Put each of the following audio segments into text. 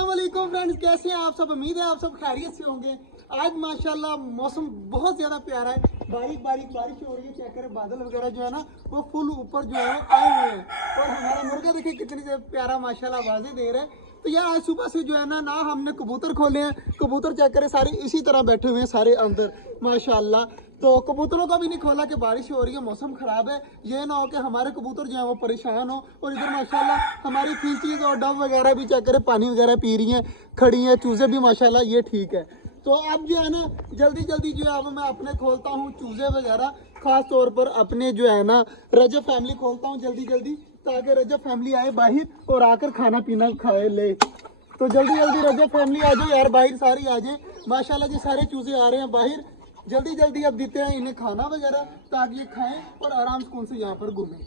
अस्सलाम वालेकुम फ्रेंड्स, कैसे हैं आप सब। उम्मीद है आप सब खैरियत से होंगे। आज माशाल्लाह मौसम बहुत ज़्यादा प्यारा है, बारीक बारीक बारिश हो रही है। चेक करें बादल वगैरह जो है ना वो फुल ऊपर जो है आए हुए हैं। और हमारा मुर्गा देखिए कितनी प्यारा माशाल्लाह आवाज़ें दे रहा है। तो यार आज सुबह से जो है ना हमने कबूतर खोले हैं। कबूतर चेक करें सारे इसी तरह बैठे हुए हैं सारे अंदर माशाल्लाह। तो कबूतरों का भी नहीं खोला कि बारिश हो रही है, मौसम ख़राब है, ये ना हो कि हमारे कबूतर जो है वो परेशान हो। और इधर माशाल्लाह हमारी फीचीज और डव वगैरह भी चेक करें पानी वगैरह पी रही हैं, खड़ी हैं। चूज़े भी माशाल्लाह ये ठीक है। तो अब जो है ना जल्दी जल्दी जो है अब मैं अपने खोलता हूँ चूज़े वगैरह, ख़ास तौर पर अपने जो है ना रजब फैमिली खोलता हूँ जल्दी जल्दी, ताकि रजब फैमिली आए बाहर और आकर खाना पीना खाए ले। तो जल्दी जल्दी रजब फैमिली आ जाओ यार, बाहर सारी आ जाए माशाल्लाह जी। सारे चूज़े आ रहे हैं बाहर, जल्दी जल्दी अब देते हैं इन्हें खाना वगैरह ताकि ये खाएं और आराम सुकून से यहाँ पर घूमें।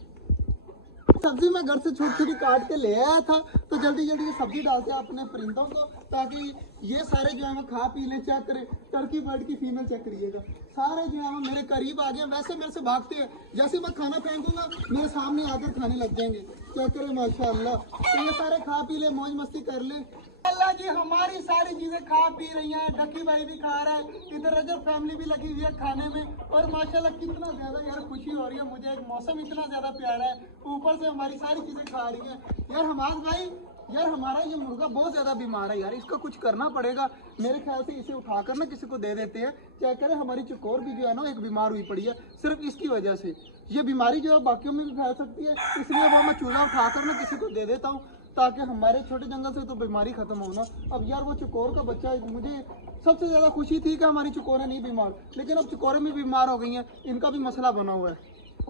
सब्जी मैं घर से छोटी छोटी काट के ले आया था, तो जल्दी जल्दी ये सब्जी डालते हैं अपने परिंदों को ताकि ये सारे जो है वो खा पी लें। चेक करें टर्की बर्ड की फीमेल चेक करिएगा, सारे जो है वो मेरे करीब आ गए। वैसे मेरे से भागते हैं, जैसे मैं खाना फेंकूंगा मेरे सामने आकर खाने लग जाएंगे। चेक करें माशाल्लाह, तो ये सारे खा पी ले, मौज मस्ती कर ले। अल्लाह जी हमारी सारी चीजें खा पी रही हैं, डकी भाई भी खा रहा है, इधर रजब फैमिली भी लगी हुई है खाने में। और माशाल्लाह कितना ज्यादा यार खुशी हो रही है मुझे, एक मौसम इतना ज्यादा प्यारा है, ऊपर से हमारी सारी चीजें खा रही हैं। यार हमाद भाई, यार हमारा ये मुर्गा बहुत ज्यादा बीमार है यार, इसका कुछ करना पड़ेगा। मेरे ख्याल से इसे उठाकर ना किसी को दे देते हैं। क्या करें, हमारी चकोर भी जो है ना एक बीमार हुई पड़ी है सिर्फ इसकी वजह से। ये बीमारी जो है बाकियों में भी फैल सकती है, इसलिए वो मैं चूल्हा उठाकर ना किसी को दे देता हूँ ताकि हमारे छोटे जंगल से तो बीमारी खत्म हो ना। अब यार वो चकोर का बच्चा, मुझे सबसे ज़्यादा खुशी थी कि हमारी चकोरें नहीं बीमार, लेकिन अब चकोरें भी बीमार हो गई हैं, इनका भी मसला बना हुआ है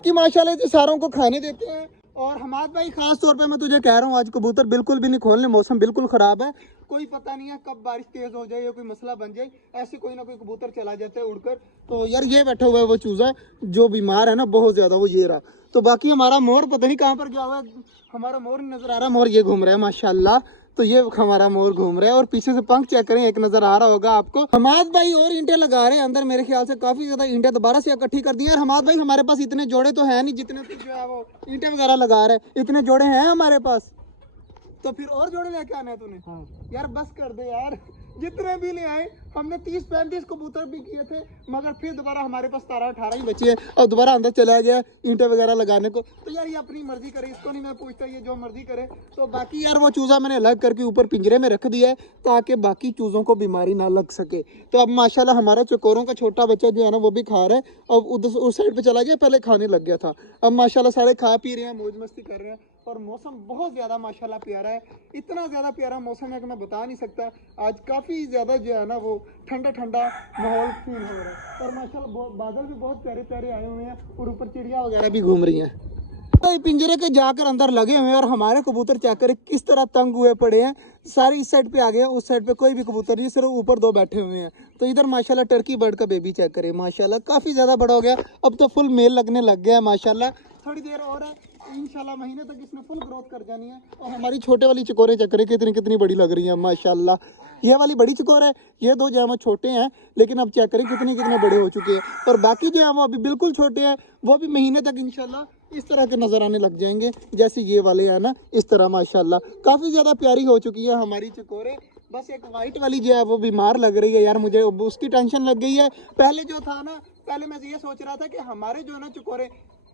कि माशाल्लाह से सारों को खाने देते हैं। और हमाद भाई खास तौर पे मैं तुझे कह रहा हूँ आज कबूतर बिल्कुल भी नहीं खोलने, मौसम बिल्कुल ख़राब है, कोई पता नहीं है कब बारिश तेज़ हो जाए या कोई मसला बन जाए, ऐसे कोई ना कोई कबूतर चला जाता है उड़कर। तो यार ये बैठा हुआ है वो चूज़ा जो बीमार है ना बहुत ज़्यादा, वो ये रहा। तो बाकी हमारा मोर पता नहीं कहाँ पर गया हुआ है, हमारा मोर नहीं नज़र आ रहा। मोर ये घूम रहा है माशाल्लाह, तो ये हमारा मोर घूम रहा है और पीछे से पंख चेक करें, एक नजर आ रहा होगा आपको। हमाद भाई और ईंटें लगा रहे हैं अंदर, मेरे ख्याल से काफी ज्यादा ईंटें दोबारा से इकट्ठी कर दी हैं। और हमाद भाई हमारे पास इतने जोड़े तो है नहीं जितने तो जो है वो ईंटें वगैरह लगा रहे हैं, इतने जोड़े हैं हमारे पास। तो फिर और जोड़े लेके आने हैं तूने? हाँ। यार बस कर दे यार, जितने भी ले आए हमने 30-35 कबूतर भी किए थे, मगर फिर दोबारा हमारे पास 17-18 ही बचे हैं और दोबारा अंदर चला गया ईंटें वगैरह लगाने को। तो यार ये अपनी मर्जी करे, इसको नहीं मैं पूछता, ये जो मर्जी करे। तो बाकी यार वो चूज़ा मैंने अलग करके ऊपर पिंजरे में रख दिया है ताकि बाकी चूज़ों को बीमारी ना लग सके। तो अब माशाल्लाह हमारा चकोरों का छोटा बच्चा जो है ना वो भी खा रहा है, अब उधर उस साइड पर चला गया, पहले खाने लग गया था। अब माशाल्लाह सारे खा पी रहे हैं, मौज मस्ती कर रहे हैं और मौसम बहुत ज़्यादा माशाल्लाह प्यारा है। इतना ज़्यादा प्यारा मौसम है कि मैं बता नहीं सकता। आज काफ़ी ज़्यादा जो है ना वो ठंडा ठंडा माहौल फील हो रहा है और माशाल्लाह बादल भी बहुत प्यारे प्यारे आए हुए हैं और ऊपर चिड़िया वगैरह भी घूम रही हैं। तो पिंजरे के जाकर अंदर लगे हुए हैं और हमारे कबूतर चेक करें किस तरह तंग हुए पड़े हैं। सारे इस साइड पे आ गए, उस साइड पे कोई भी कबूतर नहीं, सिर्फ ऊपर दो बैठे हुए हैं। तो इधर माशाल्लाह टर्की बर्ड का बेबी चेक करें, माशाल्लाह काफ़ी ज़्यादा बड़ा हो गया, अब तो फुल मेल लगने लग गया है माशाल्लाह। थोड़ी देर और है, इंशाल्लाह महीने तक इसने फुल ग्रोथ कर जानी है। और हमारी छोटे वाली चकोरें चेक करें कितनी कितनी बड़ी लग रही हैं माशाल्लाह। ये वाली बड़ी चकोर है, ये दो जो है वो छोटे हैं, लेकिन अब चेक करें कितने कितने बड़े हो चुके हैं। और बाकी जो है वो अभी बिल्कुल छोटे हैं, वो भी महीने तक इंशाल्लाह इस तरह के नज़र आने लग जाएंगे जैसे ये वाले हैं ना, इस तरह माशाल्लाह काफ़ी ज़्यादा प्यारी हो चुकी है हमारी चकोरें। बस एक वाइट वाली जो है वो बीमार लग रही है यार, मुझे उसकी टेंशन लग गई है। पहले जो था ना, पहले मैं ये सोच रहा था कि हमारे जो है ना चकोरे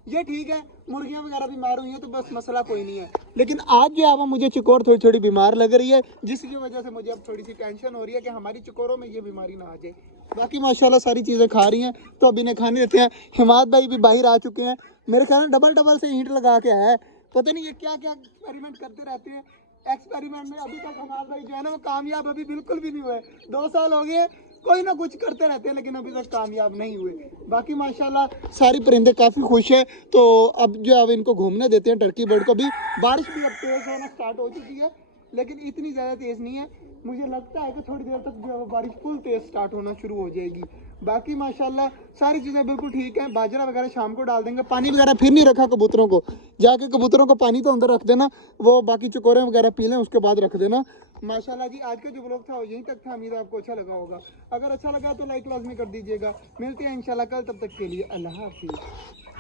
ये ठीक है, मुर्गियां वगैरह बीमार हुई हैं तो बस मसला कोई नहीं है, लेकिन आज जो है वो मुझे चकोर थोड़ी थोड़ी बीमार लग रही है, जिसकी वजह से मुझे अब थोड़ी सी टेंशन हो रही है कि हमारी चकोरों में ये बीमारी ना आ जाए। बाकी माशाल्लाह सारी चीज़ें खा रही हैं, तो अब इन्हें खाने देते हैं। हिमाद भाई भी बाहर आ चुके हैं, मेरे ख्याल में डबल डबल से ईंट लगा के आया है, पता नहीं ये क्या क्या एक्सपेरिमेंट करते रहते हैं। एक्सपेरिमेंट में अभी तक हिमाद भाई जो है ना वो कामयाब अभी बिल्कुल भी नहीं हुए। 2 साल हो गए कोई ना कुछ करते रहते हैं लेकिन अभी तक कामयाब नहीं हुए। बाकी माशाल्लाह सारी परिंदे काफ़ी खुश है। तो अब जो अब इनको घूमने देते हैं टर्की बर्ड को भी। बारिश भी अब तेज़ होना स्टार्ट हो चुकी है, लेकिन इतनी ज़्यादा तेज़ नहीं है, मुझे लगता है कि थोड़ी देर तक जो है बारिश फुल तेज़ स्टार्ट होना शुरू हो जाएगी। बाकी माशाल्लाह सारी चीज़ें बिल्कुल ठीक हैं। बाजरा वगैरह शाम को डाल देंगे, पानी वगैरह फिर नहीं रखा कबूतरों को, जाके कबूतरों को पानी तो अंदर रख देना, वो बाकी चकोरें वगैरह पी लें उसके बाद रख देना। माशाल्लाह जी आज का जो ब्लॉग था वो यहीं तक था, उम्मीद है आपको अच्छा लगा होगा। अगर अच्छा लगा तो लाइक लाजमी कर दीजिएगा। मिलते हैं इंशाल्लाह कल, तब तक के लिए अल्लाह हाफिज़।